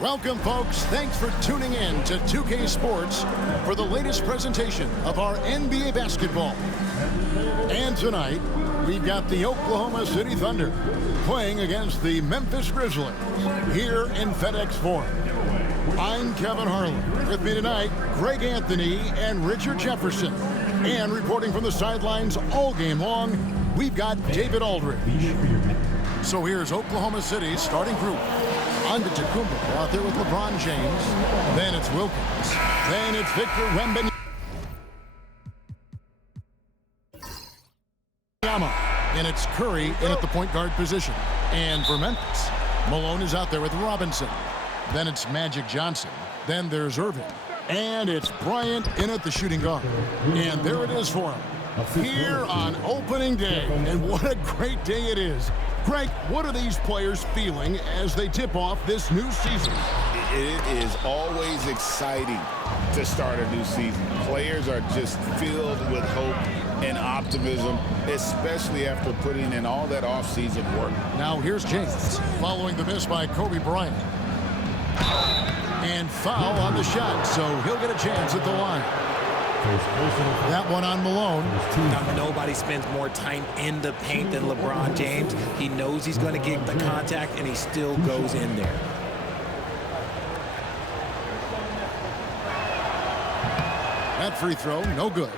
Welcome, folks. Thanks for tuning in to 2K Sports for the latest presentation of our NBA basketball. And tonight, we've got the Oklahoma City Thunder playing against the Memphis Grizzlies here in FedEx Forum. I'm Kevin Harlan. With me tonight, Greg Anthony and Richard Jefferson. And reporting from the sidelines all game long, we've got David Aldridge. So here's Oklahoma City's starting group. Antetokounmpo out there with LeBron James. Then it's Wilkins. Then it's Victor Wembanyama. And it's Curry in at the point guard position. And for Memphis, Malone is out there with Robinson. Then it's Magic Johnson. Then there's Irving. And it's Bryant in at the shooting guard. And there it is for him here on opening day. And what a great day it is. Greg, what are these players feeling as they tip off this new season? It is always exciting to start a new season. Players are just filled with hope and optimism, especially after putting in all that offseason work. Now here's James following the miss by Kobe Bryant. And foul on the shot, so he'll get a chance at the line. That one on Malone. Now, nobody spends more time in the paint than LeBron James. He knows he's going to get the contact, and he still goes in there. That free throw, no good.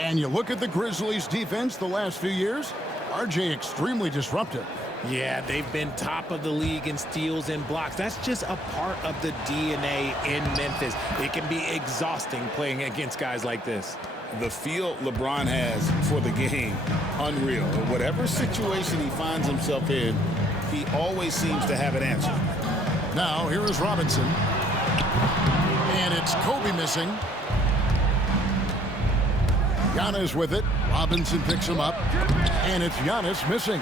And you look at the Grizzlies' defense the last few years, RJ extremely disruptive. Yeah, they've been top of the league in steals and blocks. That's just a part of the DNA in Memphis. It can be exhausting playing against guys like this. The feel LeBron has for the game, unreal. Whatever situation he finds himself in, he always seems to have an answer. Now, here is Robinson. And it's Kobe missing. Giannis with it. Robinson picks him up. And it's Giannis missing.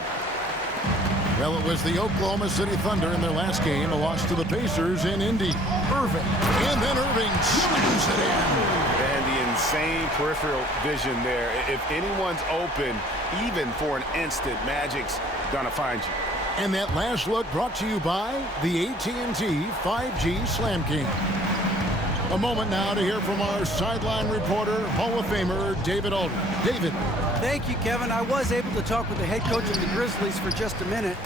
Well, it was the Oklahoma City Thunder in their last game, a loss to the Pacers in Indy. Irving, and then Irving slams it in. And the insane peripheral vision there. If anyone's open, even for an instant, Magic's gonna find you. And that last look brought to you by the AT&T 5G Slam King. A moment now to hear from our sideline reporter, Hall of Famer David Aldridge. David. Thank you, Kevin. I was able to talk with the head coach of the Grizzlies for just a minute.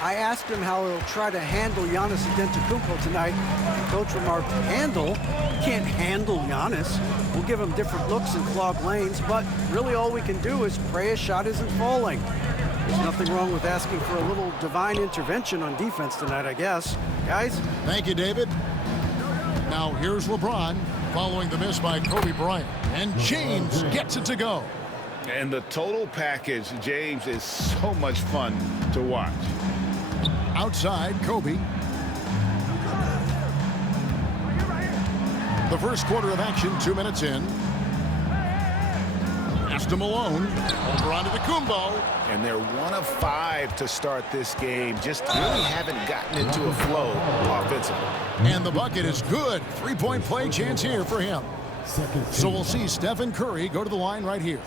I asked him how he'll try to handle Giannis Antetokounmpo tonight. The coach remarked, handle? Can't handle Giannis. We'll give him different looks and clog lanes, but really all we can do is pray a shot isn't falling. There's nothing wrong with asking for a little divine intervention on defense tonight, I guess. Guys? Thank you, David. Now here's LeBron following the miss by Kobe Bryant. And James gets it to go. And the total package, James, is so much fun to watch. Outside, Kobe. The first quarter of action, 2 minutes in. Pass to Malone. Over onto the Kumbo. And they're 1 of 5 to start this game. Just really haven't gotten into a flow offensively. And the bucket is good. Three-point play chance here for him. So we'll see Stephen Curry go to the line right here.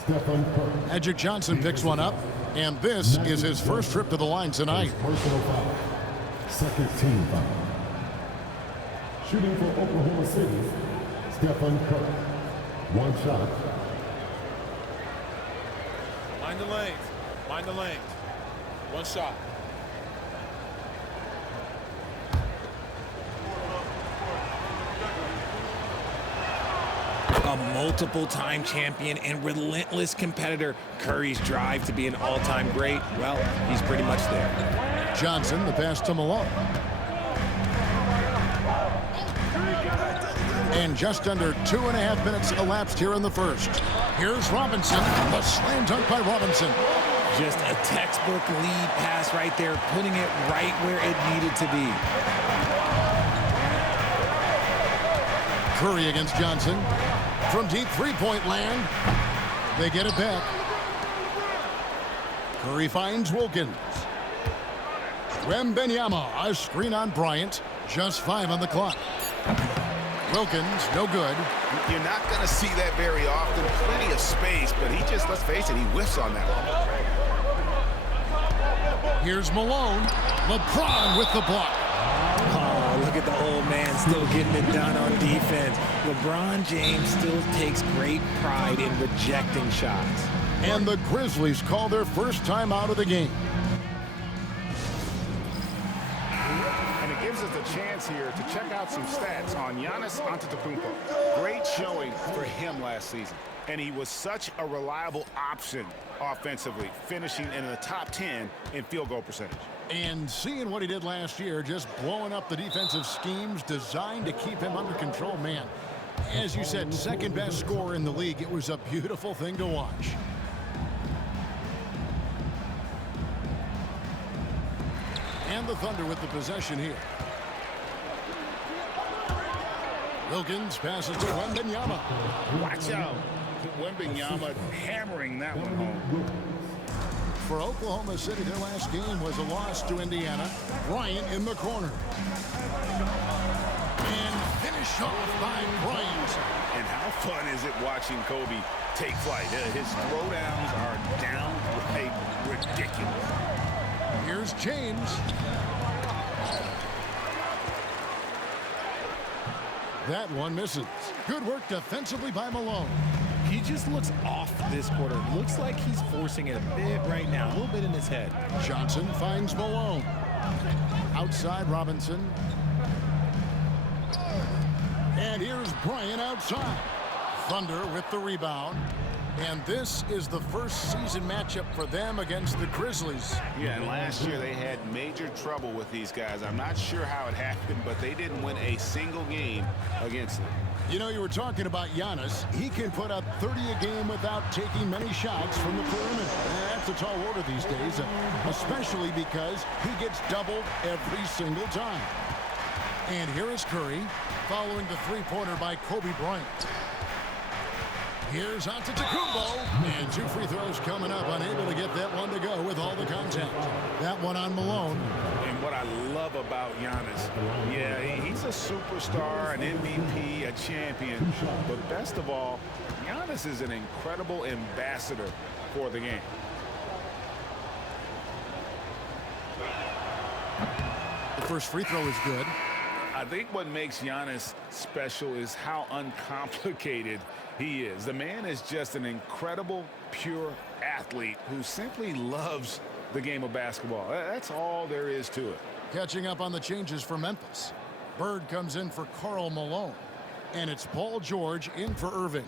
Magic Johnson picks one up. And this is his first trip to the line tonight. Second team foul. Shooting for Oklahoma City, Stephen Curry. One shot. Mind the lanes. Mind the lanes. One shot. A multiple-time champion and relentless competitor. Curry's drive to be an all-time great, well, he's pretty much there. Johnson, the pass to Malone. And just under 2.5 minutes elapsed here in the first. Here's Robinson. The slam dunk by Robinson. Just a textbook lead pass right there, putting it right where it needed to be. Curry against Johnson. From deep three-point land, they get it back. Curry finds Wilkins. Wembenyama, a screen on Bryant. Just 5 on the clock. Wilkins, no good. You're not going to see that very often. Plenty of space, but he just, let's face it, he whiffs on that one. Here's Malone. LeBron with the block. Oh, look at the old man still getting it done on defense. LeBron James still takes great pride in rejecting shots. And the Grizzlies call their first time out of the game. And it gives us a chance here to check out some stats on Giannis Antetokounmpo. Great showing for him last season. And he was such a reliable option offensively, finishing in the top 10 in field goal percentage. And seeing what he did last year, just blowing up the defensive schemes designed to keep him under control, man. As you said, second best scorer in the league. It was a beautiful thing to watch. And the Thunder with the possession here. Wilkins passes to Wembenyama. Watch out. Wembenyama hammering that one home. For Oklahoma City, their last game was a loss to Indiana. Bryant in the corner. And finish off by Bryant. And how fun is it watching Kobe take flight? His throwdowns are downright ridiculous. Here's James. That one misses. Good work defensively by Malone. He just looks off this quarter. Looks like he's forcing it a bit right now, a little bit in his head. Johnson finds Malone. Outside Robinson. And here's Bryant outside. Thunder with the rebound. And this is the first season matchup for them against the Grizzlies. Yeah, and last year they had major trouble with these guys. I'm not sure how it happened, but they didn't win a single game against them. You know, you were talking about Giannis. He can put up 30 a game without taking many shots from the perimeter. That's a tall order these days, especially because he gets doubled every single time. And here is Curry following the three-pointer by Kobe Bryant. Here's Antetokounmpo, and 2 free throws coming up, unable to get that one to go with all the contact. That one on Malone. And what I love about Giannis, yeah, he's a superstar, an MVP, a champion, but best of all, Giannis is an incredible ambassador for the game. The first free throw is good. I think what makes Giannis special is how uncomplicated he is. The man is just an incredible, pure athlete who simply loves the game of basketball. That's all there is to it. Catching up on the changes for Memphis. Bird comes in for Karl Malone. And it's Paul George in for Irving.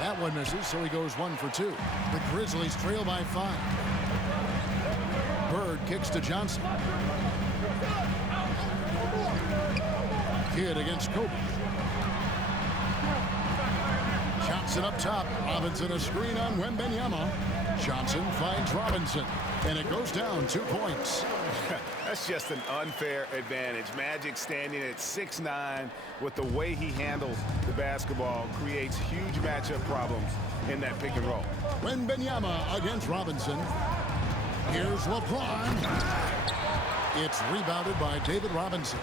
That one misses, so he goes 1 for 2. The Grizzlies trail by 5. Bird kicks to Johnson. Kidd against Kobe. Johnson up top. Robinson a screen on Wembenyama. Johnson finds Robinson. And it goes down 2 points. That's just an unfair advantage. Magic standing at 6'9", with the way he handles the basketball, creates huge matchup problems in that pick and roll. Wembenyama against Robinson. Here's LeBron. It's rebounded by David Robinson.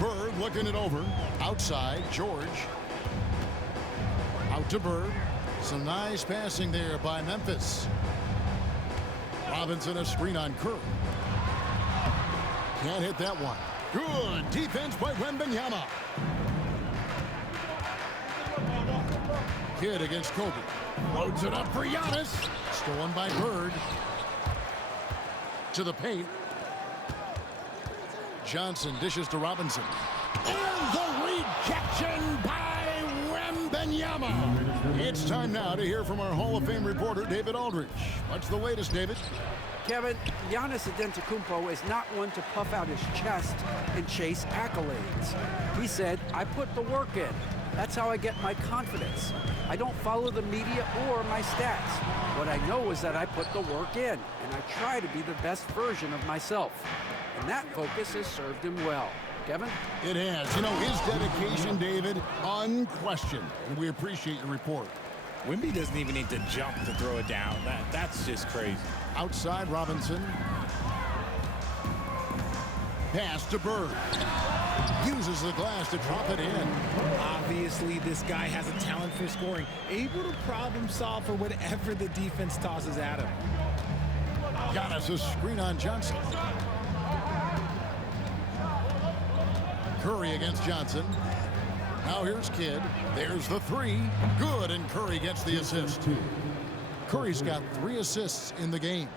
Bird looking it over. Outside, George. Out to Bird. Some nice passing there by Memphis. Robinson a screen on Curry. Can't hit that one. Good defense by Wembenyama. Kidd against Kobe. Loads it up for Giannis. Stolen by Bird. To the paint. Johnson dishes to Robinson. And the rejection by Wembenyama. It's time now to hear from our Hall of Fame reporter, David Aldridge. What's the latest, David? Kevin, Giannis Antetokounmpo is not one to puff out his chest and chase accolades. He said, I put the work in. That's how I get my confidence. I don't follow the media or my stats. What I know is that I put the work in, and I try to be the best version of myself. And that focus has served him well. Kevin? It has. You know, his dedication, David, unquestioned. And we appreciate your report. Wemby doesn't even need to jump to throw it down. That's just crazy. Outside, Robinson. Pass to Bird. Uses the glass to drop it in. Obviously, this guy has a talent for scoring. Able to problem solve for whatever the defense tosses at him. Giannis, a screen on Johnson. Curry against Johnson. Now here's Kidd. There's the three. Good, and Curry gets the assist. Curry's got 3 assists in the game.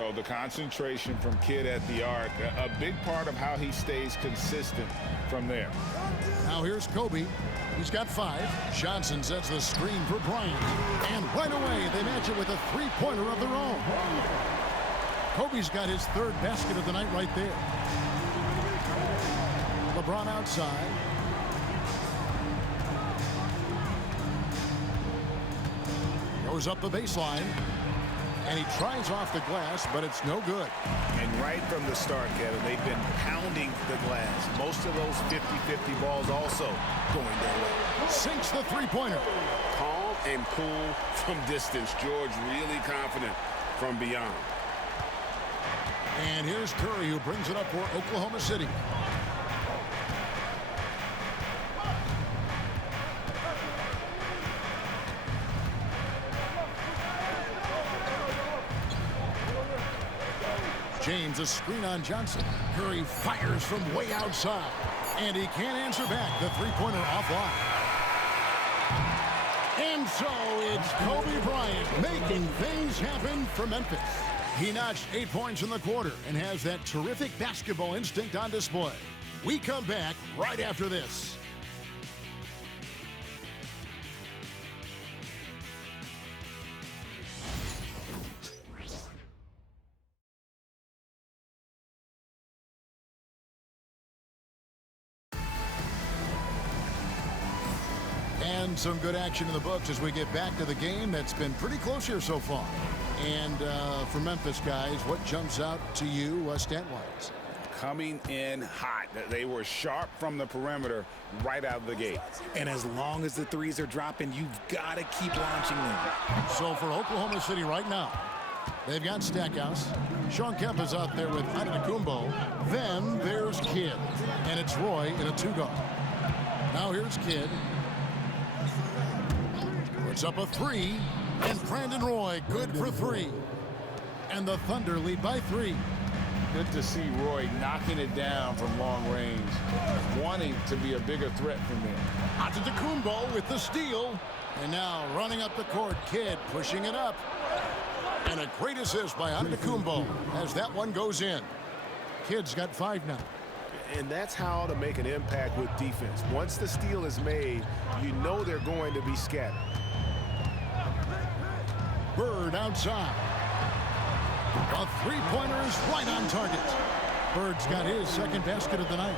Oh, the concentration from Kidd at the arc, a big part of how he stays consistent from there. Now here's Kobe. He's got 5. Johnson sets the screen for Bryant. And right away, they match it with a three-pointer of their own. Kobe's got his 3rd basket of the night right there. LeBron outside. Goes up the baseline. And he tries off the glass, but it's no good. And right from the start, Kevin, they've been pounding the glass. Most of those 50-50 balls also going their way. Sinks the three-pointer. Calm and cool from distance. George really confident from beyond. And here's Curry, who brings it up for Oklahoma City. James, a screen on Johnson. Curry fires from way outside. And he can't answer back. The three-pointer offline. And so it's Kobe Bryant making things happen for Memphis. He notched 8 points in the quarter and has that terrific basketball instinct on display. We come back right after this. And some good action in the books as we get back to the game that's been pretty close here so far. And for Memphis, guys, what jumps out to you stat-wise? Coming in hot. They were sharp from the perimeter right out of the gate. And as long as the threes are dropping, you've got to keep launching them. So for Oklahoma City right now, they've got Stackhouse. Sean Kemp is out there with Antetokounmpo. Then there's Kidd. And it's Roy in a 2-guard. Now here's Kidd. Puts up a 3. And Brandon Roy, good for 3. And the Thunder lead by 3. Good to see Roy knocking it down from long range, wanting to be a bigger threat from there. Antetokounmpo with the steal. And now running up the court, Kidd pushing it up. And a great assist by Antetokounmpo as that one goes in. Kidd's got 5 now. And that's how to make an impact with defense. Once the steal is made, you know they're going to be scattered. Bird outside. A three-pointer is right on target. Bird's got his 2nd basket of the night.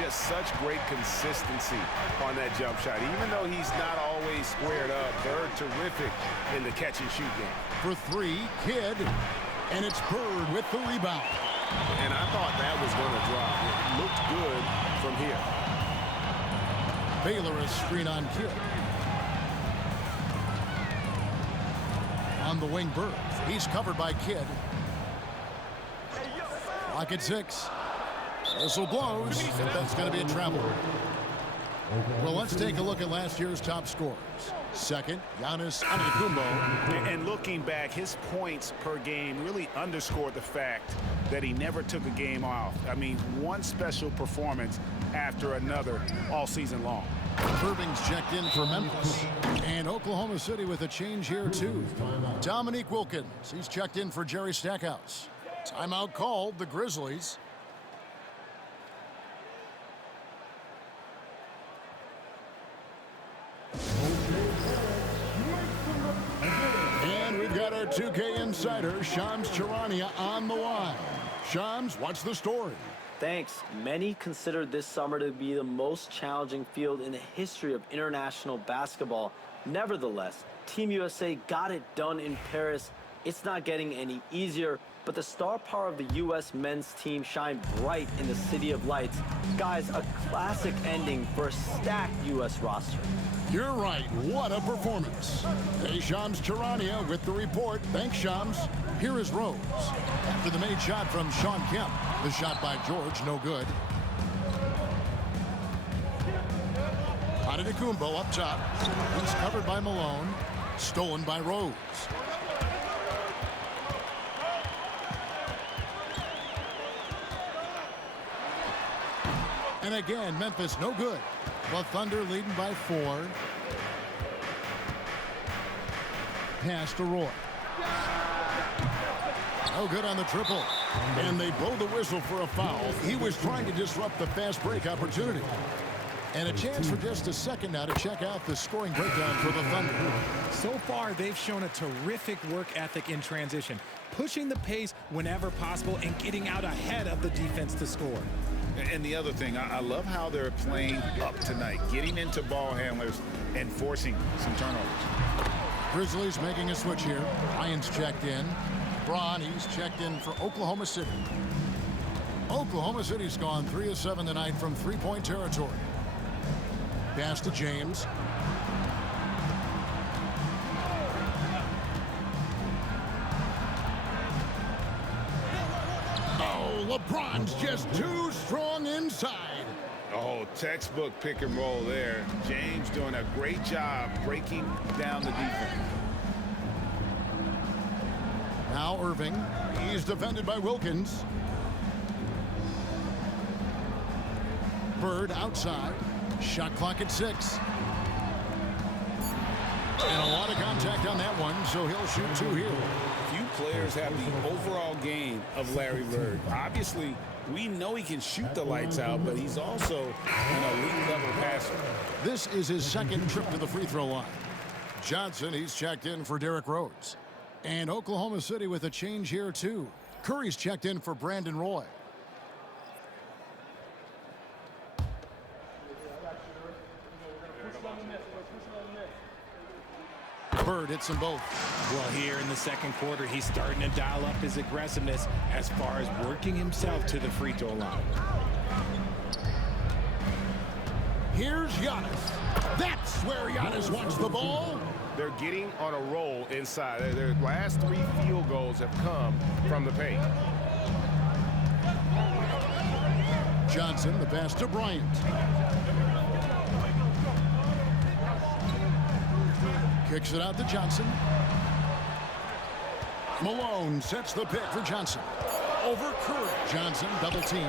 Just such great consistency on that jump shot. Even though he's not always squared up, Bird terrific in the catch-and-shoot game. For 3, Kidd. And it's Bird with the rebound. And I thought that was going to drop. It looked good from here. Baylor is screen on Kidd. On the wing, Bird. He's covered by Kidd. Clock at 6. Whistle blows, and that's going to be a travel. Well, let's take a look at last year's top scorers. 2nd, Giannis Antetokounmpo. And looking back, his points per game really underscored the fact that he never took a game off. I mean, one special performance after another all season long. Irving's checked in for Memphis. And Oklahoma City with a change here, too. Dominique Wilkins. He's checked in for Jerry Stackhouse. Timeout called, the Grizzlies. And we've got our 2K insider Shams Charania on the line. Shams, what's the story? Thanks. Many consider this summer to be the most challenging field in the history of international basketball. Nevertheless, Team USA got it done in Paris. It's not getting any easier, but the star power of the U.S. men's team shined bright in the City of Lights. Guys, a classic ending for a stacked U.S. roster. You're right. What a performance. Hey, Shams Charania with the report. Thanks, Shams. Here is Rose. After the made shot from Sean Kemp. The shot by George, no good. Antetokounmpo up top. He's covered by Malone. Stolen by Rose. And again, Memphis no good. The Thunder leading by 4. Pass to Roy. No good on the triple. And they blow the whistle for a foul. He was trying to disrupt the fast break opportunity. And a chance for just a second now to check out the scoring breakdown for the Thunder. So far, they've shown a terrific work ethic in transition, pushing the pace whenever possible and getting out ahead of the defense to score. And the other thing, I love how they're playing up tonight, getting into ball handlers and forcing some turnovers. Grizzlies making a switch here. Ryan's checked in. Braun, he's checked in for Oklahoma City. Oklahoma City's gone 3 of 7 tonight from three-point territory. Pass to James. Oh, LeBron's just too strong inside. Oh, textbook pick and roll there. James doing a great job breaking down the defense. Now Irving. He's defended by Wilkins. Bird outside. Shot clock at 6. And a lot of contact on that one, so he'll shoot 2 here. Few players have the overall game of Larry Bird. Obviously, we know he can shoot the lights out, but he's also an elite-level passer. This is his second trip to the free throw line. Johnson, he's checked in for Derrick Rose. And Oklahoma City with a change here, too. Curry's checked in for Brandon Roy. Bird hits them both. Well, here in the second quarter, he's starting to dial up his aggressiveness as far as working himself to the free throw line. Here's Giannis. That's where Giannis wants the ball. They're getting on a roll inside. Their last 3 field goals have come from the paint. Johnson, the pass to Bryant. Kicks it out to Johnson. Malone sets the pick for Johnson. Over Curry. Johnson, double team.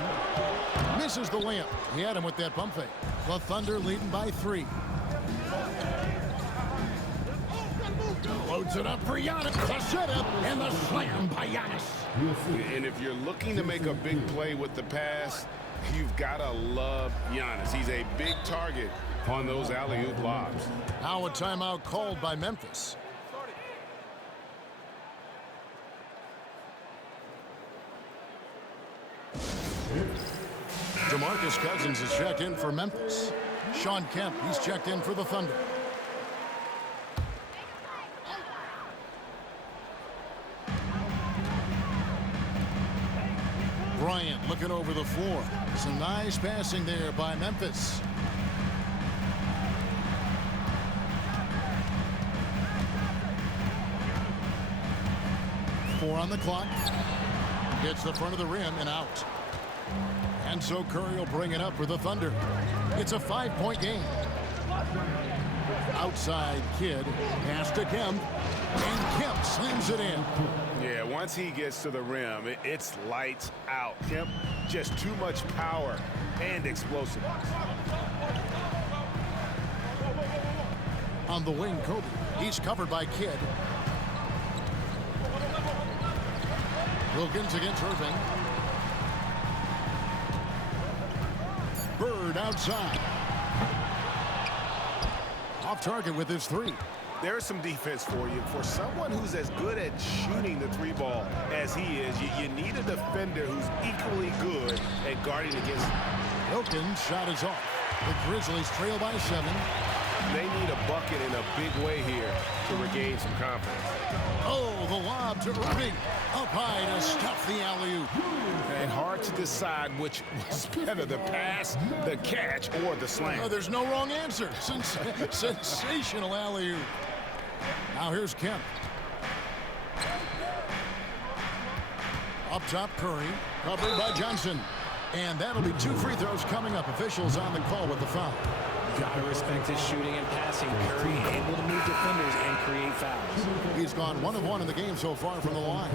Misses the layup. He had him with that pump fake. The Thunder leading by 3. Loads it up for Giannis. The setup and the slam by Giannis. And if you're looking to make a big play with the pass, you've got to love Giannis. He's a big target on those alley-oop lobs. Now a timeout called by Memphis. DeMarcus Cousins is checked in for Memphis. Sean Kemp, he's checked in for the Thunder. Bryant looking over the floor. Some nice passing there by Memphis. Four on the clock. Gets the front of the rim and out. And so Curry will bring it up for the Thunder. It's a 5-point game. Outside Kidd. Pass to Kemp. And Kemp slams it in. Yeah, once he gets to the rim, it's lights out. Kemp, just too much power and explosiveness. On the wing, Kobe. He's covered by Kidd. Wilkins against Irving. Bird outside. Off target with his 3. There's some defense for you. For someone who's as good at shooting the three ball as he is, you need a defender who's equally good at guarding against. Wilkins' shot is off. The Grizzlies trail by 7. They need a bucket in a big way here to regain some confidence. Oh, the lob to Irving. Up high to stuff the alley-oop. And hard to decide which was better, the pass, the catch, or the slam. Oh, there's no wrong answer. Sensational alley-oop. Now here's Kemp. Up top, Curry. Covered by Johnson. And that'll be 2 free throws coming up. Officials on the call with the foul. Gotta respect his shooting and passing. Curry able to move defenders and create fouls. He's gone 1 of 1 in the game so far from the line.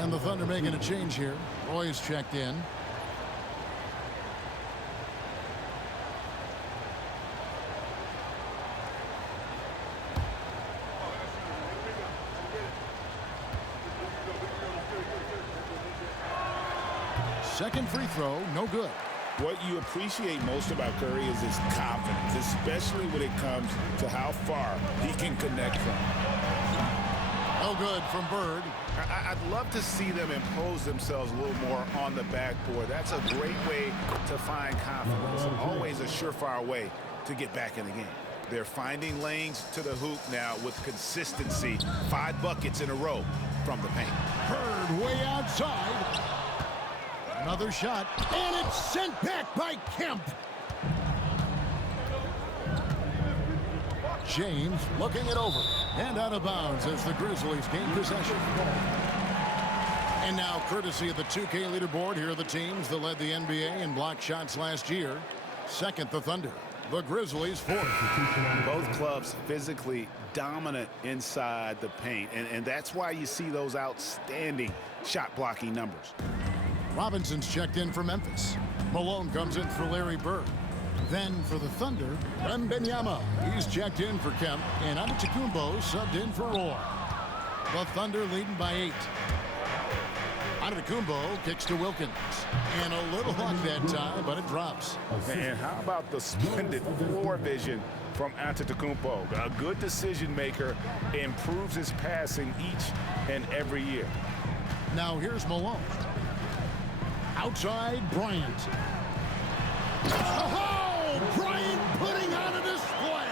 And the Thunder making a change here. Roy's checked in. Second free throw, no good. What you appreciate most about Curry is his confidence, especially when it comes to how far he can connect from. No good from Bird. I'd love to see them impose themselves a little more on the backboard. That's a great way to find confidence. Always a surefire way to get back in the game. They're finding lanes to the hoop now with consistency. 5 buckets in a row from the paint. Bird way outside. Another shot, and it's sent back by Kemp. James looking it over, and out of bounds as the Grizzlies gain possession. And now, courtesy of the 2K leaderboard, here are the teams that led the NBA in block shots last year. Second, the Thunder. The Grizzlies, 4th. Both clubs physically dominant inside the paint, and that's why you see those outstanding shot blocking numbers. Robinson's checked in for Memphis. Malone comes in for Larry Bird. Then for the Thunder, Wembanyama. He's checked in for Kemp, and Antetokounmpo subbed in for Roy. The Thunder leading by 8. Antetokounmpo kicks to Wilkins. And a little luck that time, but it drops. And how about the splendid floor vision from Antetokounmpo? A good decision maker, improves his passing each and every year. Now here's Malone. Outside, Bryant. Oh, Bryant putting on a display.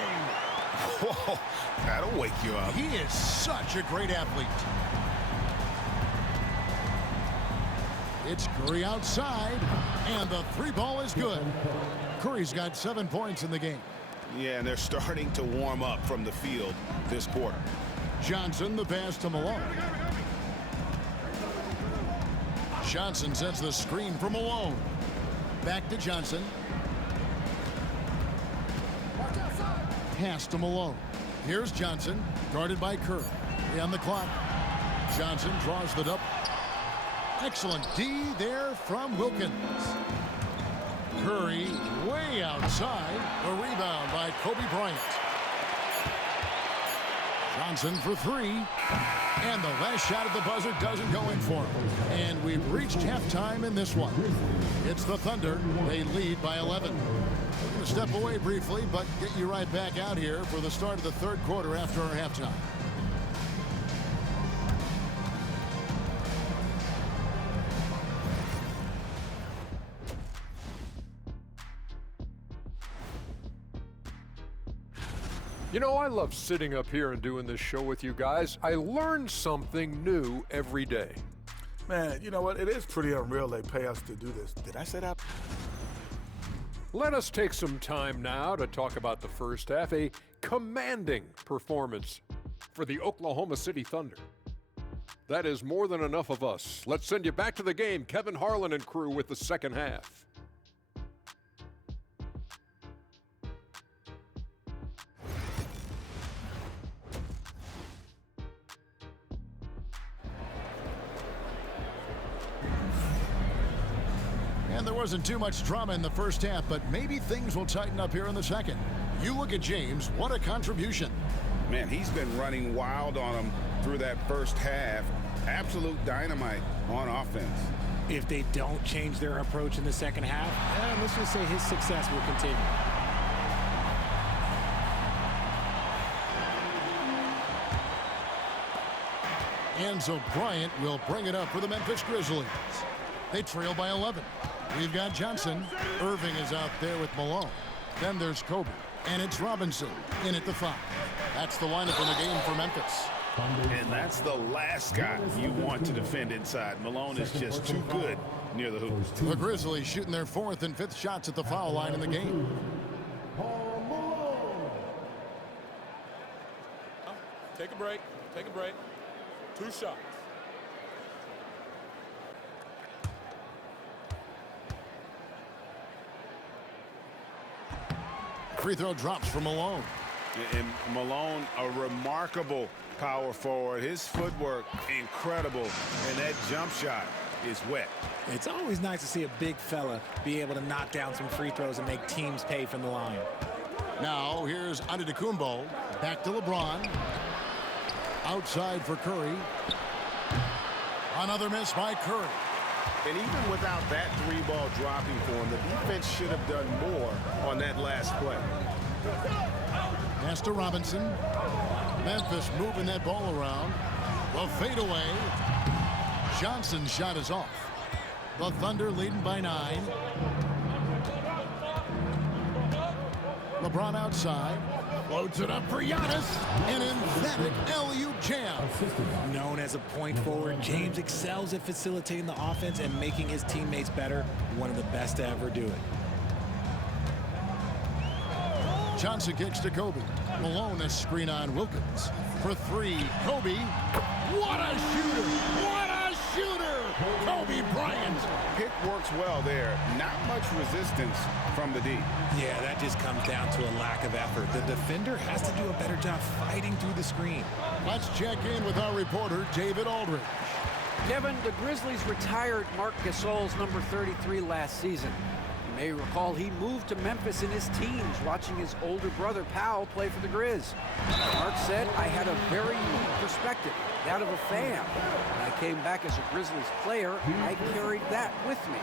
Whoa, that'll wake you up. He is such a great athlete. It's Curry outside, and the 3 ball is good. Curry's got 7 points in the game. Yeah, and they're starting to warm up from the field this quarter. Johnson, the pass to Malone. Johnson sets the screen for Malone. Back to Johnson. Pass to Malone. Here's Johnson, guarded by Curry. On the clock. Johnson draws the double. Excellent D there from Wilkins. Curry way outside. A rebound by Kobe Bryant. Johnson for 3. And the last shot at the buzzer doesn't go in for him. And we've reached halftime in this one. It's the Thunder. They lead by 11. We're going to step away briefly, but get you right back out here for the start of the 3rd quarter after our halftime. You know, I love sitting up here and doing this show with you guys. I learn something new every day. Man, you know what? It is pretty unreal they pay us to do this. Did I say that? Let us take some time now to talk about the first half, a commanding performance for the Oklahoma City Thunder. That is more than enough of us. Let's send you back to the game, Kevin Harlan and crew with the second half. And there wasn't too much drama in the first half, but maybe things will tighten up here in the second. You look at James, what a contribution. Man, he's been running wild on him through that first half. Absolute dynamite on offense. If they don't change their approach in the second half, let's just say his success will continue. And so Bryant will bring it up for the Memphis Grizzlies. They trail by 11. We've got Johnson. Irving is out there with Malone. Then there's Kobe. And it's Robinson in at the 5. That's the lineup in the game for Memphis. And that's the last guy you want to defend inside. Malone is just too good near the hoop. The Grizzlies shooting their 4th and 5th shots at the foul line in the game. Take a break. Take a break. 2 shots. Free throw drops for Malone. And Malone, a remarkable power forward. His footwork, incredible. And that jump shot is wet. It's always nice to see a big fella be able to knock down some free throws and make teams pay from the line. Now here's Antetokounmpo. Back to LeBron. Outside for Curry. Another miss by Curry. And even without that 3-ball dropping for him, the defense should have done more on that last play. Pass to Robinson. Memphis moving that ball around. The fadeaway. Johnson's shot is off. The Thunder leading by 9. LeBron outside. Loads it up for Giannis. An emphatic alley-oop jam. Known as a point forward, James excels at facilitating the offense and making his teammates better. One of the best to ever do it. Johnson kicks to Kobe. Malone a screen on Wilkins. For 3, Kobe. What a shooter! What a shooter! Kobe Bryant. Pick works well there. Not much resistance from the D. Yeah, that just comes down to a lack of effort. The defender has to do a better job fighting through the screen. Let's check in with our reporter, David Aldridge. Kevin, the Grizzlies retired Marc Gasol's number 33 last season. You may recall he moved to Memphis in his teens, watching his older brother Powell play for the Grizz. Marc said, I had a very unique perspective, that of a fan. When I came back as a Grizzlies player, I carried that with me.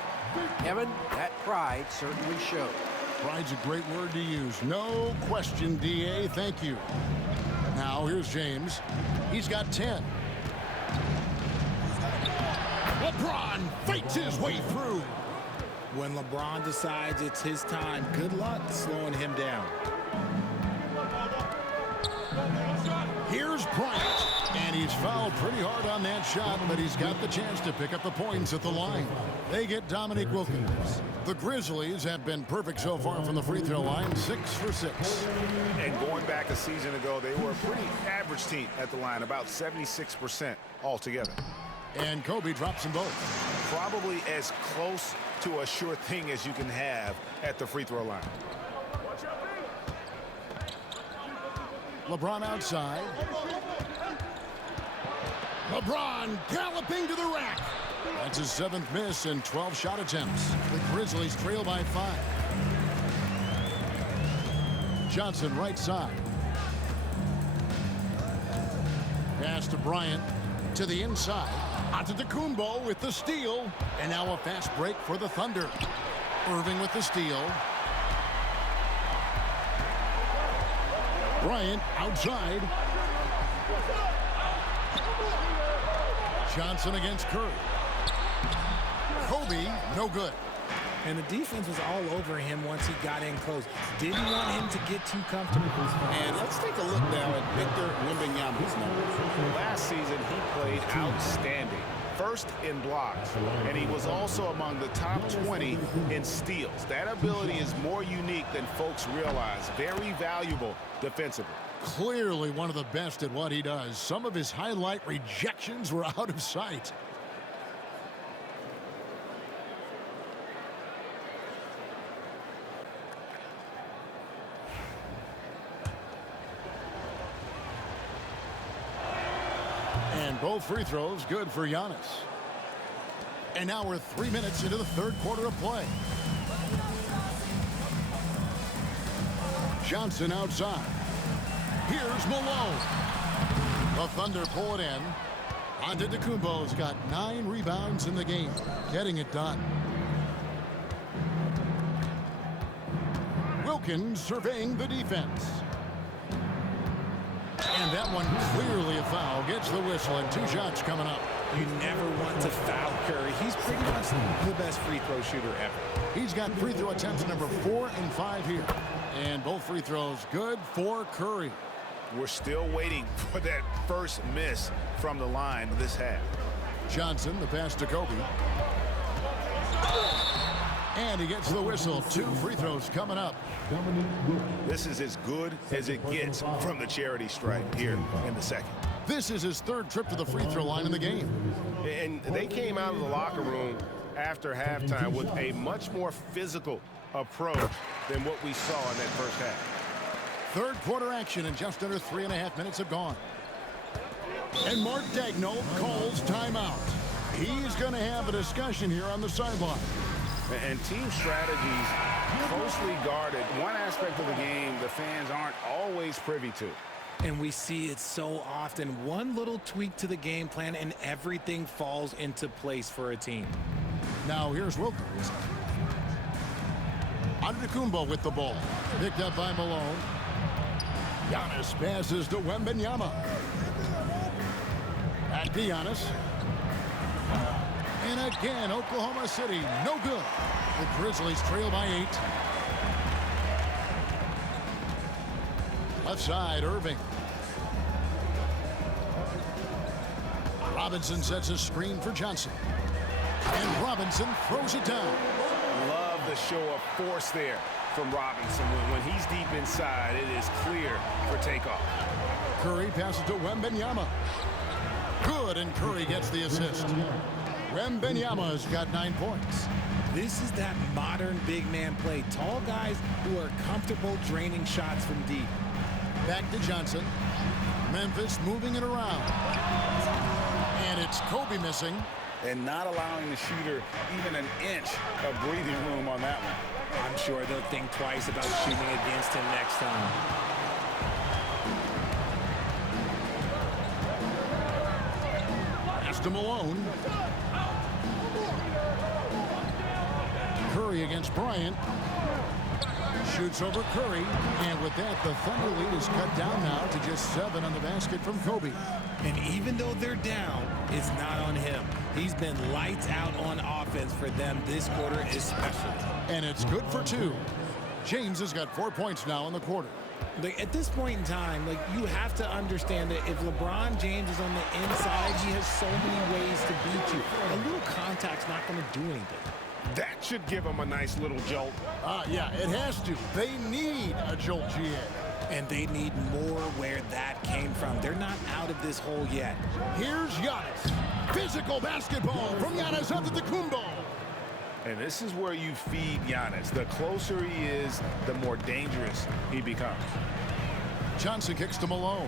Kevin, that pride certainly showed. Pride's a great word to use. No question, D.A. Thank you. Now, here's James. He's got 10. LeBron fights his way through. When LeBron decides it's his time, good luck slowing him down. Here's Bryant. And he's fouled pretty hard on that shot, but he's got the chance to pick up the points at the line. They get Dominique Wilkins. The Grizzlies have been perfect so far from the free throw line, 6 for 6. And going back a season ago, they were a pretty average team at the line, about 76% altogether. And Kobe drops them both. Probably as close to a sure thing as you can have at the free throw line. LeBron outside. LeBron galloping to the rack. That's his 7th miss in 12 shot attempts. The Grizzlies trail by 5. Johnson right side. Pass to Bryant. To the inside. Antetokounmpo with the steal. And now a fast break for the Thunder. Irving with the steal. Bryant outside. Johnson against Curry. Kobe, no good. And the defense was all over him once he got in close. Didn't want him to get too comfortable. And let's take a look now at Victor Wembanyama's numbers. Last season, he played outstanding. First in blocks, and he was also among the top 20 in steals. That ability is more unique than folks realize. Very valuable defensively. Clearly one of the best at what he does. Some of his highlight rejections were out of sight. And both free throws good for Giannis. And now we're 3 minutes into the 3rd quarter of play. Johnson outside. Here's Malone. The Thunder pull it in. Antetokounmpo's got 9 rebounds in the game, getting it done. Wilkins surveying the defense. And that one clearly a foul. Gets the whistle and 2 shots coming up. You never want to foul Curry. He's pretty much the best free throw shooter ever. He's got free throw attempts number 4 and 5 here. And both free throws good for Curry. We're still waiting for that first miss from the line this half. Johnson, the pass to Kobe. And he gets the whistle. 2 free throws coming up. This is as good as it gets from the charity stripe here in the second. This is his 3rd trip to the free throw line in the game. And they came out of the locker room after halftime with a much more physical approach than what we saw in that first half. 3rd quarter action and just under 3.5 minutes have gone. And Mark Daigneault calls timeout. He's going to have a discussion here on the sideline. And team strategies closely guarded. One aspect of the game the fans aren't always privy to. And we see it so often. One little tweak to the game plan and everything falls into place for a team. Now here's Wilkins. Antetokounmpo with the ball. Picked up by Malone. Giannis passes to Wembanyama. Back to Giannis. And again, Oklahoma City, no good. The Grizzlies trail by 8. Left side, Irving. Robinson sets a screen for Johnson. And Robinson throws it down. Love the show of force there from Robinson. When he's deep inside, it is clear for takeoff. Curry passes to Wembanyama. Good, and Curry gets the assist. Wembanyama's got 9 points. This is that modern big man play. Tall guys who are comfortable draining shots from deep. Back to Johnson. Memphis moving it around. And it's Kobe missing. And not allowing the shooter even an inch of breathing room on that one. I'm sure they'll think twice about shooting against him next time. Pass to Malone. Curry against Bryant. Shoots over Curry. And with that, the Thunder lead is cut down now to just 7 on the basket from Kobe. And even though they're down, it's not on him. He's been lights out on offense for them this quarter especially. And it's good for 2. James has got 4 points now in the quarter. At this point in time, you have to understand that if LeBron James is on the inside, he has so many ways to beat you. A little contact's not going to do anything. That should give them a nice little jolt. Yeah, it has to. They need a jolt, GA. And they need more where that came from. They're not out of this hole yet. Here's Giannis. Physical basketball from Giannis Antetokounmpo. And this is where you feed Giannis. The closer he is, the more dangerous he becomes. Johnson kicks to Malone.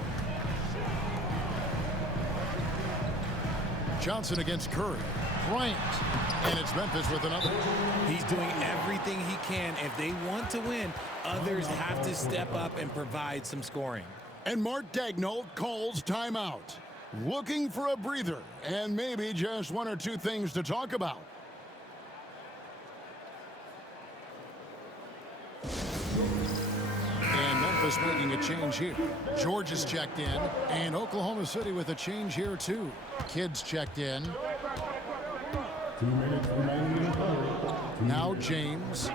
Johnson against Curry. Bryant. And it's Memphis with another. He's doing everything he can. If they want to win, others have to step up and provide some scoring. And Mark Daigneault calls timeout. Looking for a breather and maybe just 1 or 2 things to talk about. And Memphis making a change here. George is checked in, and Oklahoma City with a change here too. Kids checked in. 2 minutes remaining in the quarter. Now James.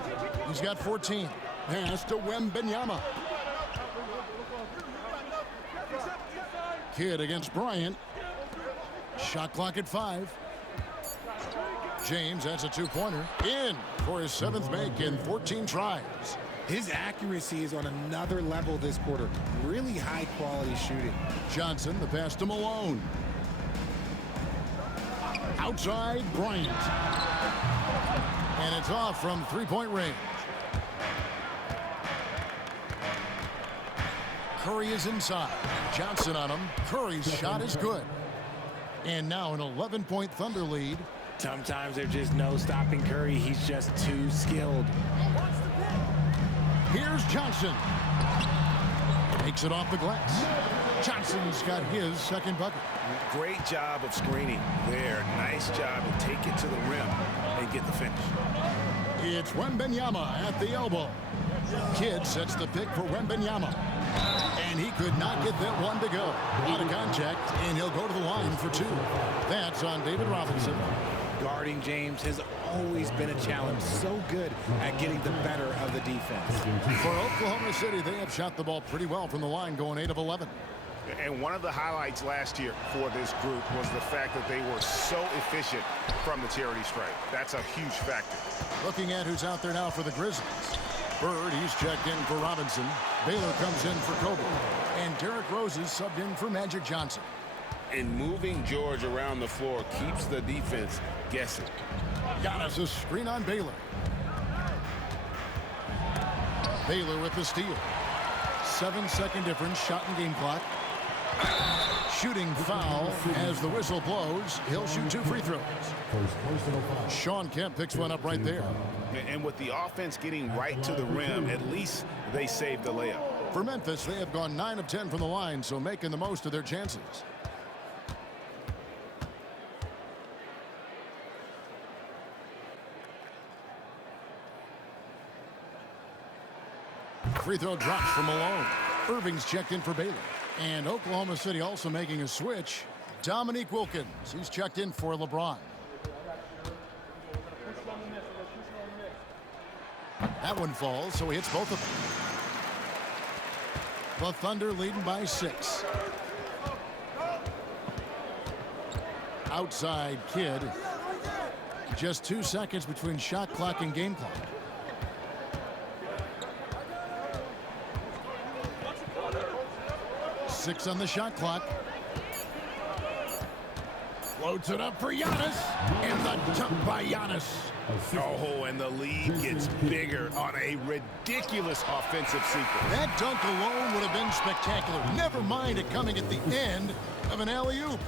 He's got 14. Pass to Wembanyama. Kidd against Bryant. Shot clock at 5. James has a 2-pointer. In for his 7th make in 14 tries. His accuracy is on another level this quarter. Really high quality shooting. Johnson, the pass to Malone. Outside, Bryant. And it's off from 3-point range. Curry is inside. Johnson on him. Curry's shot is good. And now an 11-point Thunder lead. Sometimes there's just no stopping Curry. He's just too skilled. Here's Johnson. Takes it off the glass. Johnson's got his 2nd bucket. Great job of screening there. Nice job to take it to the rim and get the finish. It's Wembanyama at the elbow. Kidd sets the pick for Wembanyama. And he could not get that one to go. Out of contact, and he'll go to the line for 2. That's on David Robinson. Guarding James has always been a challenge. So good at getting the better of the defense. For Oklahoma City, they have shot the ball pretty well from the line, going 8 of 11. And one of the highlights last year for this group was the fact that they were so efficient from the charity stripe. That's a huge factor. Looking at who's out there now for the Grizzlies. Bird, he's checked in for Robinson. Baylor comes in for Kobe. And Derrick Rose is subbed in for Magic Johnson. And moving George around the floor keeps the defense guessing. Giannis a screen on Baylor. Baylor with the steal. 7-second difference, shot and game clock. Shooting foul as the whistle blows. He'll shoot 2 free throws. Sean Kemp picks one up right there. And with the offense getting right to the rim, at least they saved the layup. For Memphis, they have gone 9 of 10 from the line, so making the most of their chances. Free throw drops from Malone. Irving's checked in for Baylor. And Oklahoma City also making a switch. Dominique Wilkins. He's checked in for LeBron. That one falls, so he hits both of them. The Thunder leading by 6. Outside Kidd. Just 2 seconds between shot clock and game clock. Six on the shot clock. Floats it up for Giannis. And the dunk by Giannis. Oh, and the lead gets bigger on a ridiculous offensive sequence. That dunk alone would have been spectacular. Never mind it coming at the end of an alley-oop.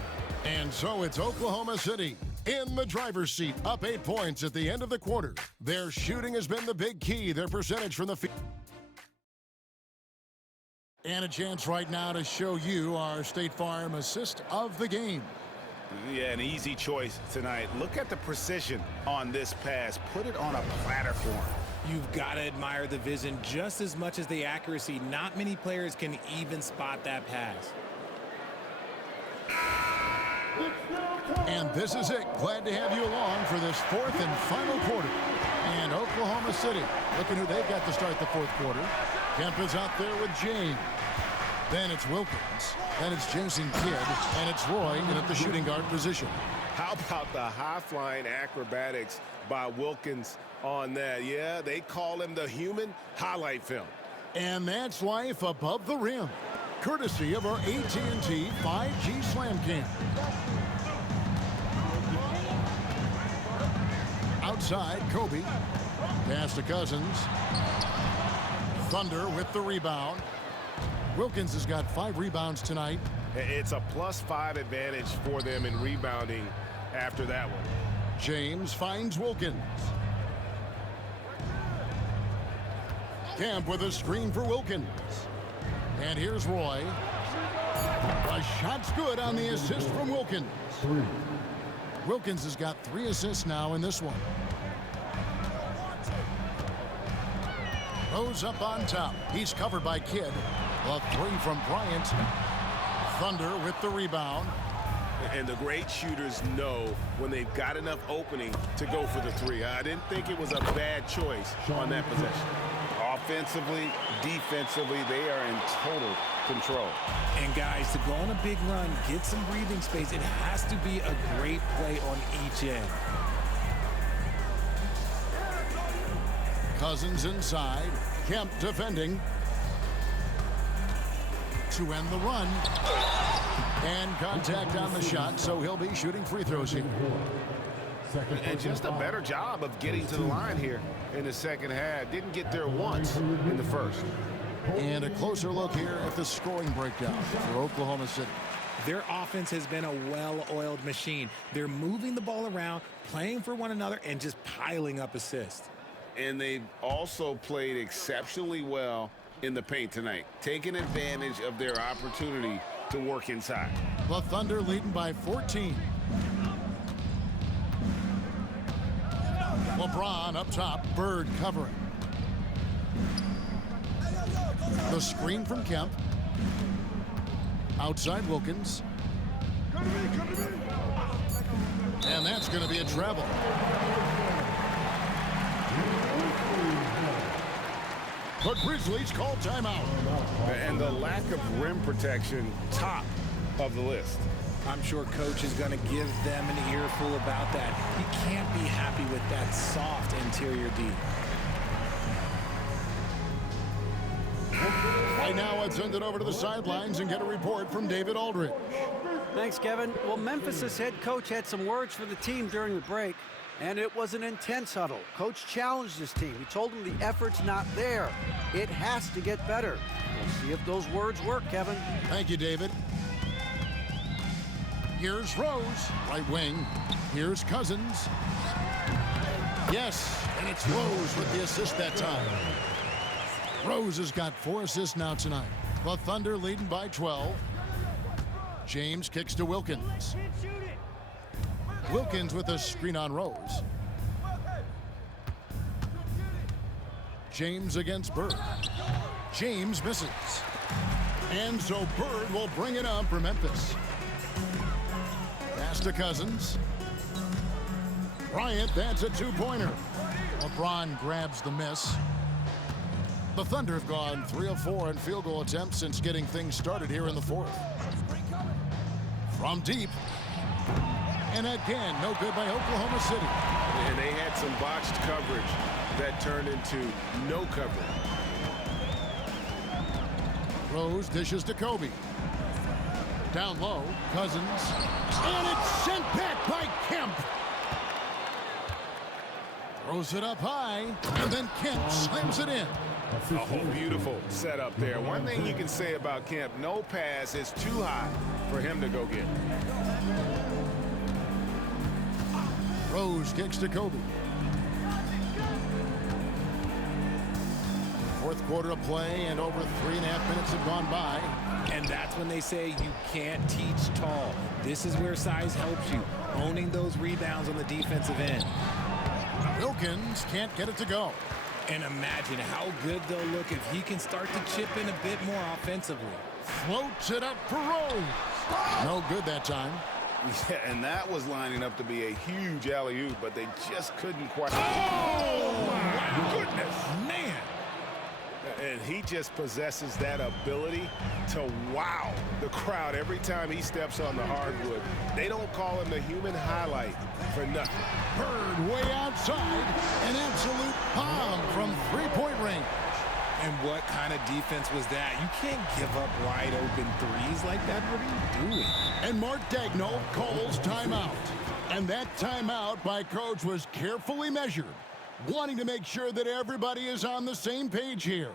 And so it's Oklahoma City in the driver's seat, up 8 points at the end of the quarter. Their shooting has been the big key. Their percentage from the field. And a chance right now to show you our State Farm assist of the game. Yeah, an easy choice tonight. Look at the precision on this pass. Put it on a platter for him. You've got to admire the vision just as much as the accuracy. Not many players can even spot that pass. And this is it. Glad to have you along for this 4th and final quarter. And Oklahoma City looking who they've got to start the 4th quarter. Kemp is out there with James. Then it's Wilkins. Then it's Jason Kidd. And it's Roy in at the shooting guard position. How about the high-flying acrobatics by Wilkins on that? Yeah, they call him the human highlight film. And that's life above the rim. Courtesy of our AT&T 5G Slam Cam. Outside, Kobe. Pass to Cousins. Thunder with the rebound. Wilkins has got 5 rebounds tonight. It's a +5 advantage for them in rebounding after that one. James finds Wilkins. Kemp with a screen for Wilkins. And here's Roy. The shot's good on the assist from Wilkins. Wilkins has got 3 assists now in this one. Rose up on top. He's covered by Kidd. A 3 from Bryant. Thunder with the rebound. And the great shooters know when they've got enough opening to go for the 3. I didn't think it was a bad choice on that possession. Offensively, defensively, they are in total control. And guys, to go on a big run, get some breathing space, it has to be a great play on each end. Cousins inside. Kemp defending. To end the run. And contact on the shot, so he'll be shooting free throws here. And just a better job of getting to the line here in the second half. Didn't get there once in the first. And a closer look here at the scoring breakdown for Oklahoma City. Their offense has been a well-oiled machine. They're moving the ball around, playing for one another, and just piling up assists. And they've also played exceptionally well in the paint tonight, taking advantage of their opportunity to work inside. The Thunder leading by 14. LeBron up top, Bird covering. The screen from Kemp. Outside Wilkins. And that's going to be a travel. The Grizzlies call timeout. And the lack of rim protection, top of the list. I'm sure coach is going to give them an earful about that. He can't be happy with that soft interior D. Right now, let's send it over to the sidelines and get a report from David Aldridge. Thanks, Kevin. Well, Memphis' head coach had some words for the team during the break, and it was an intense huddle. Coach challenged his team. He told them the effort's not there. It has to get better. We'll see if those words work, Kevin. Thank you, David. Here's Rose, right wing. Here's Cousins. Yes, and it's Rose with the assist that time. Rose has got 4 assists now tonight. The Thunder leading by 12. James kicks to Wilkins. Wilkins with a screen on Rose. James against Bird. James misses. And so Bird will bring it up for Memphis. Pass to Cousins. Bryant, that's a 2-pointer. LeBron grabs the miss. The Thunder have gone 3 of 4 in field goal attempts since getting things started here in the 4th. From deep. And again, no good by Oklahoma City. And they had some botched coverage that turned into no coverage. Rose dishes to Kobe. Down low, Cousins. And it's sent back by Kemp. Throws it up high, and then Kemp slams it in. Oh, beautiful setup there. One thing you can say about Kemp, no pass is too high for him to go get. Rose kicks to Kobe. 4th quarter of play, and over 3.5 minutes have gone by. And that's when they say you can't teach tall. This is where size helps you, owning those rebounds on the defensive end. Wilkins can't get it to go. And imagine how good they'll look if he can start to chip in a bit more offensively. Floats it up for Rose. No good that time. Yeah, and that was lining up to be a huge alley-oop, but they just couldn't quite. Oh, my goodness, man. And he just possesses that ability to wow the crowd every time he steps on the hardwood. They don't call him the human highlight for nothing. Bird way outside. An absolute bomb from 3-point range. And what kind of defense was that? You can't give up wide open threes like that. What are you doing? And Mark Daigneault calls timeout. And that timeout by coach was carefully measured, wanting to make sure that everybody is on the same page here.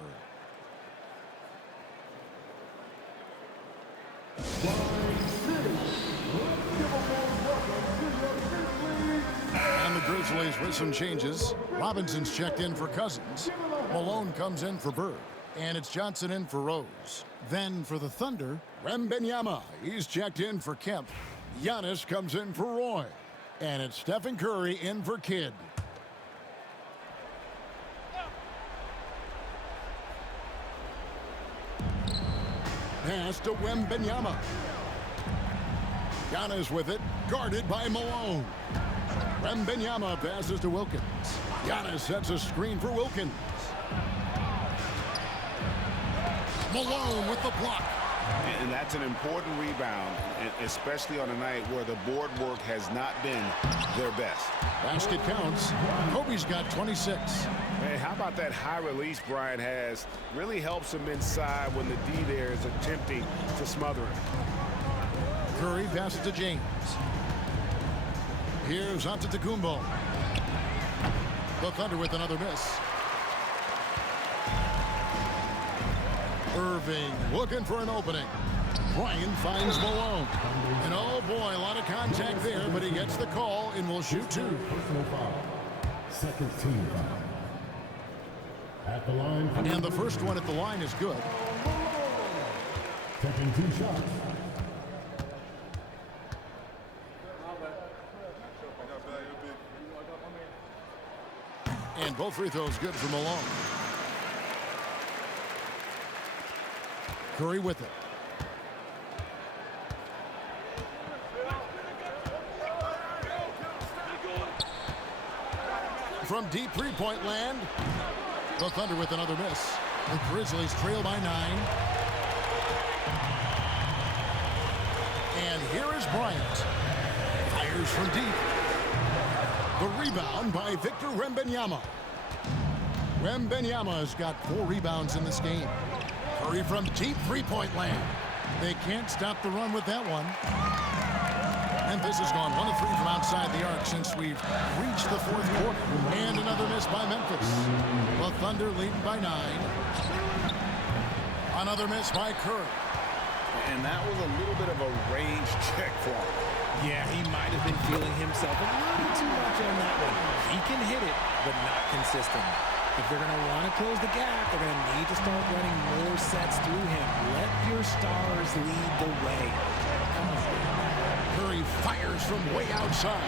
And the Grizzlies with some changes. Robinson's checked in for Cousins. Malone comes in for Bird. And it's Johnson in for Rose. Then for the Thunder, Wembanyama. He's checked in for Kemp. Giannis comes in for Roy. And it's Stephen Curry in for Kidd. Pass to Wembanyama. Giannis with it, guarded by Malone. Wembanyama passes to Wilkins. Giannis sets a screen for Wilkins. Malone with the block. And that's an important rebound, especially on a night where the board work has not been their best. Basket counts. Kobe's got 26. Hey, how about that high release Bryant has? Really helps him inside when the D there is attempting to smother him. Curry passes to James. Here's Antetokounmpo. The Thunder with another miss. Irving looking for an opening. Bryant finds Malone. And oh boy, a lot of contact there, but he gets the call and will shoot 2. Personal foul. Second team foul. At the line. And the first one at the line is good. Taking 2 shots. And both free throws good for Malone. Curry with it. From deep three-point land, the Thunder with another miss. The Grizzlies trail by 9. And here is Bryant. Fires from deep. The rebound by Victor Wembanyama. Wembanyama's got 4 rebounds in this game. Curry from deep three-point land. They can't stop the run with that one. Memphis has gone 1 of 3 from outside the arc since we've reached the 4th quarter. And another miss by Memphis. The Thunder leading by 9. Another miss by Curry. And that was a little bit of a range check for him. Yeah, he might have been feeling himself a little too much on that one. He can hit it, but not consistent. If they're going to want to close the gap, they're going to need to start running more sets through him. Let your stars lead the way. Come on. Curry fires from way outside.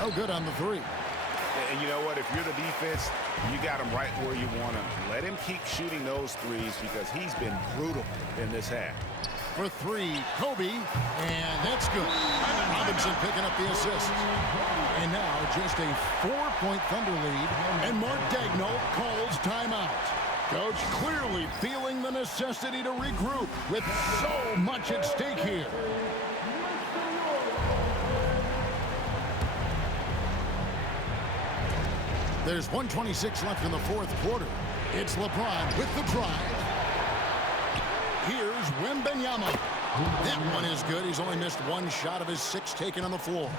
No good on the 3. And you know what? If you're the defense, you got him right where you want him. Let him keep shooting those threes because he's been brutal in this half. For 3, Kobe, and that's good. Robinson picking up the assist. And now just a 4-point Thunder lead, and Mark Daigneault calls timeout. Coach clearly feeling the necessity to regroup with so much at stake here. There's 1:26 left in the 4th quarter. It's LeBron with the drive. Here's Wembanyama. That one is good. He's only missed 1 shot of his 6 taken on the floor.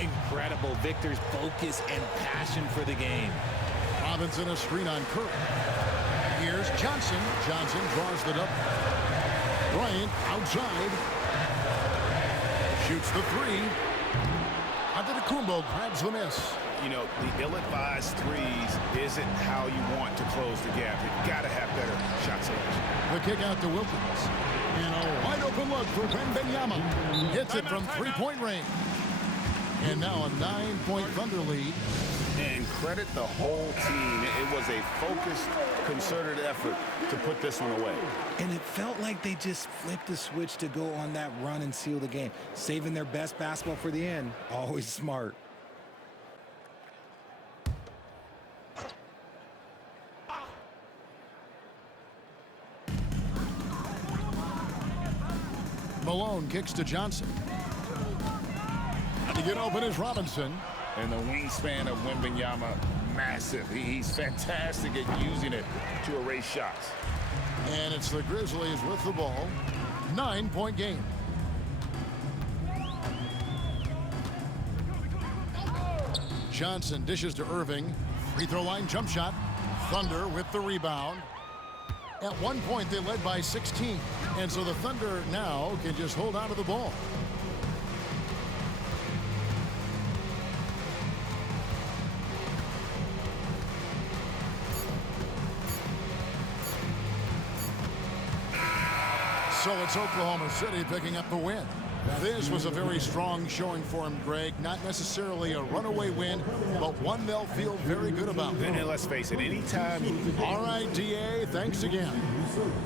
Incredible. Victor's focus and passion for the game. Robinson a screen on Curry. Here's Johnson. Johnson draws the double. Bryant outside. Shoots the 3. Antetokounmpo grabs the miss. You know, the ill-advised threes isn't how you want to close the gap. You've got to have better shot selection. The kick out to Wilkins. And a wide-open look for Wembanyama. Hits it from three-point range. And now a 9-point Thunder lead. And credit the whole team. It was a focused, concerted effort to put this one away. And it felt like they just flipped the switch to go on that run and seal the game. Saving their best basketball for the end. Always smart. Malone kicks to Johnson. To get open is Robinson. And the wingspan of Wembanyama, massive. He's fantastic at using it to erase shots. And it's the Grizzlies with the ball. 9-point game. Johnson dishes to Irving. Free throw line jump shot. Thunder with the rebound. At one point, they led by 16. And so the Thunder now can just hold on to the ball. So it's Oklahoma City picking up the win. This was a very strong showing for him, Greg. Not necessarily a runaway win, but one they'll feel very good about. And let's face it, anytime... All right, DA, thanks again.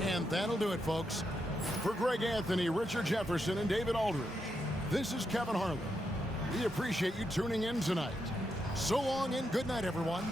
And that'll do it, folks. For Greg Anthony, Richard Jefferson, and David Aldridge, this is Kevin Harlan. We appreciate you tuning in tonight. So long and good night, everyone.